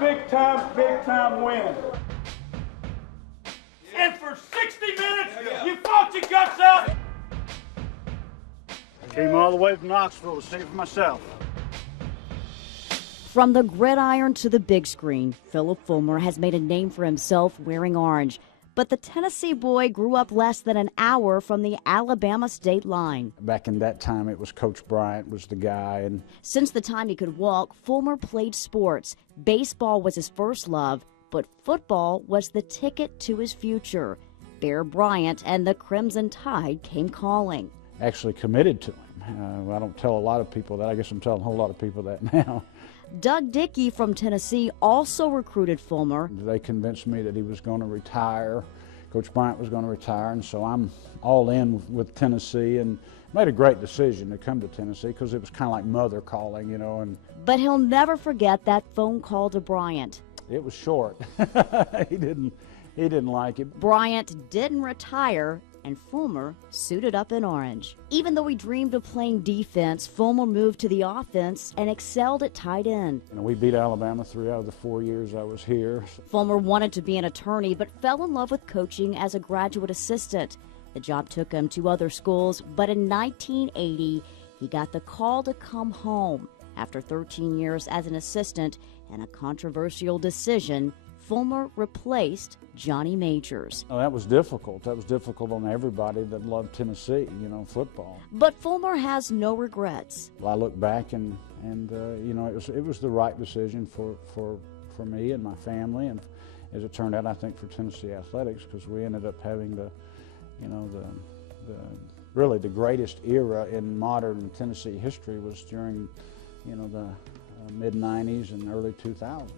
big time win. And for 60 minutes, you fought your guts out. I came all the way from Knoxville to see it for myself. From the gridiron to the big screen, Phillip Fulmer has made a name for himself wearing orange. But the Tennessee boy grew up less than an hour from the Alabama state line. Back in that time, it was Coach Bryant was the guy. And since the time he could walk, Fulmer played sports. Baseball was his first love, but football was the ticket to his future. Bear Bryant and the Crimson Tide came calling. Actually committed to him. I don't tell a lot of people that. I guess I'm telling a whole lot of people that now. Doug Dickey from Tennessee also recruited Fulmer. They convinced me that he was going to retire. Coach Bryant was going to retire, and so I'm all in with Tennessee and made a great decision to come to Tennessee because it was kind of like mother calling, you know. But he'll never forget that phone call to Bryant. It was short. He didn't like it. Bryant didn't retire, and Fulmer suited up in orange. Even though he dreamed of playing defense, Fulmer moved to the offense and excelled at tight end. We beat Alabama 3 out of the 4 years I was here. Fulmer wanted to be an attorney, but fell in love with coaching as a graduate assistant. The job took him to other schools, but in 1980, he got the call to come home. After 13 years as an assistant and a controversial decision, Fulmer replaced Johnny Majors. Oh, that was difficult. That was difficult on everybody that loved Tennessee, football. But Fulmer has no regrets. Well, I look back and it was the right decision for me and my family, and as it turned out, I think for Tennessee athletics, because we ended up having really the greatest era in modern Tennessee history was during, the mid-90s and early 2000s.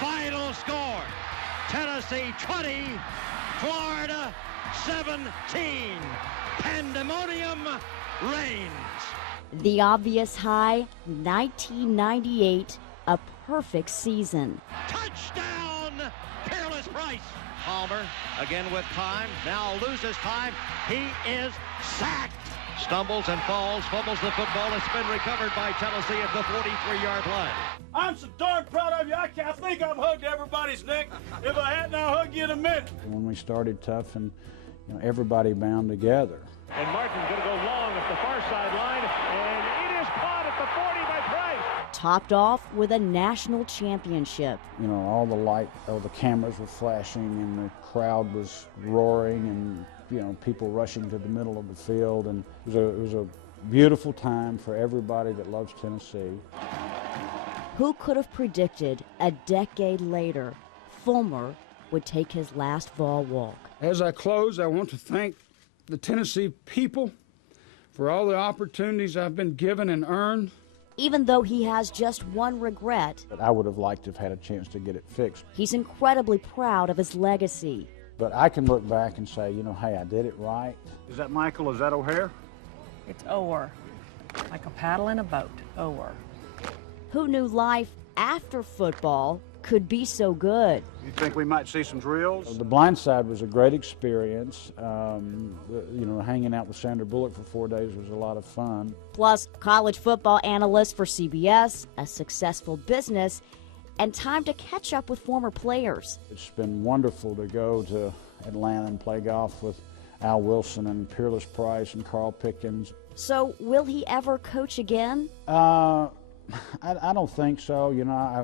Final score, Tennessee 20, Florida 17. Pandemonium reigns. The obvious high, 1998, a perfect season. Touchdown, Peerless Price. Palmer again with time, now loses time. He is sacked. Stumbles and falls, fumbles the football. It's been recovered by Tennessee at the 43-yard line. I'm so darn proud of you. I think I've hugged everybody's neck. If I hadn't, I'll hug you in a minute. When we started tough and everybody bound together. And Martin's going to go long at the far sideline, and it is caught at the 40 by Price. Topped off with a national championship. All the cameras were flashing and the crowd was roaring and people rushing to the middle of the field, and it was a beautiful time for everybody that loves Tennessee. Who could have predicted a decade later Fulmer would take his last ball walk? As I close, I want to thank the Tennessee people for all the opportunities I've been given and earned. Even though he has just one regret, but I would have liked to have had a chance to get it fixed. He's incredibly proud of his legacy. But I can look back and say, hey, I did it right. Is that Michael? Is that O'Hare? It's oar, like a paddle in a boat, oar. Who knew life after football could be so good? You think we might see some drills? The Blind Side was a great experience. Hanging out with Sandra Bullock for 4 days was a lot of fun. Plus, college football analyst for CBS, a successful business, and time to catch up with former players. It's been wonderful to go to Atlanta and play golf with Al Wilson and Peerless Price and Carl Pickens. So, will he ever coach again? I don't think so.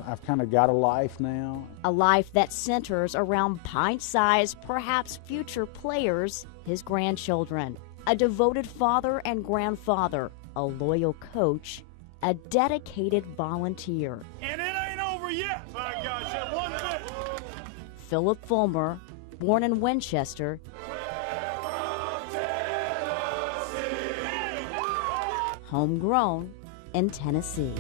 I've kind of got a life now. A life that centers around pint-sized, perhaps future players, his grandchildren. A devoted father and grandfather, a loyal coach, a dedicated volunteer. And it ain't over yet, by gosh, that one bit. Phillip Fulmer, born in Winchester, homegrown in Tennessee.